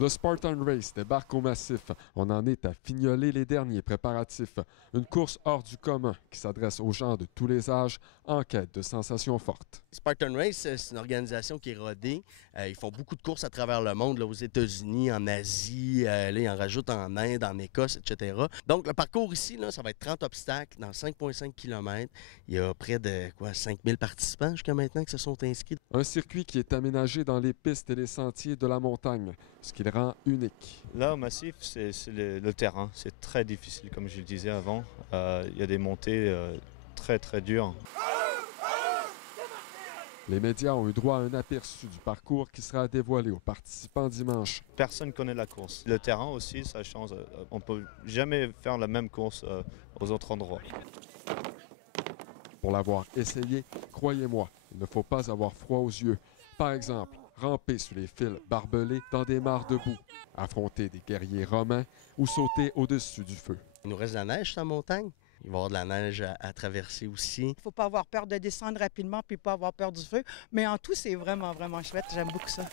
Le Spartan Race débarque au massif. On en est à fignoler les derniers préparatifs. Une course hors du commun qui s'adresse aux gens de tous les âges en quête de sensations fortes. Spartan Race, c'est une organisation qui est rodée. Ils font beaucoup de courses à travers le monde, là, aux États-Unis, en Asie, là, ils en rajoutent en Inde, en Écosse, etc. Donc, le parcours ici, là, ça va être 30 obstacles dans 5,5 km. Il y a près de 5000 participants jusqu'à maintenant qui se sont inscrits. Un circuit qui est aménagé dans les pistes et les sentiers de la montagne, ce qui le rend unique. Là, au massif, c'est le terrain. C'est très difficile, comme je le disais avant. Il y a des montées très, très dures. Les médias ont eu droit à un aperçu du parcours qui sera dévoilé aux participants dimanche. Personne ne connaît la course. Le terrain aussi, ça change. On ne peut jamais faire la même course aux autres endroits. Pour l'avoir essayé, croyez-moi, il ne faut pas avoir froid aux yeux. Par exemple, ramper sous les fils barbelés dans des mares de boue, affronter des guerriers romains ou sauter au-dessus du feu. Il nous reste de la neige sur la montagne. Il va y avoir de la neige à traverser aussi. Il ne faut pas avoir peur de descendre rapidement puis pas avoir peur du feu. Mais en tout, c'est vraiment, vraiment chouette. J'aime beaucoup ça.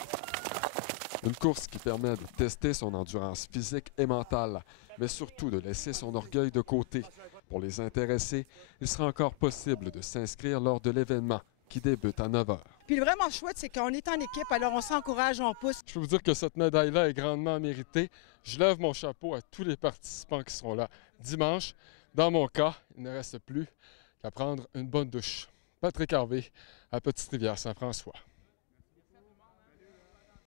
Une course qui permet de tester son endurance physique et mentale, mais surtout de laisser son orgueil de côté. Pour les intéressés, il sera encore possible de s'inscrire lors de l'événement qui débute à 9 h. Puis le vraiment chouette, c'est qu'on est en équipe, alors on s'encourage, on pousse. Je peux vous dire que cette médaille-là est grandement méritée. Je lève mon chapeau à tous les participants qui seront là dimanche. Dans mon cas, il ne reste plus qu'à prendre une bonne douche. Patrick Harvey, à Petite-Rivière-Saint-François.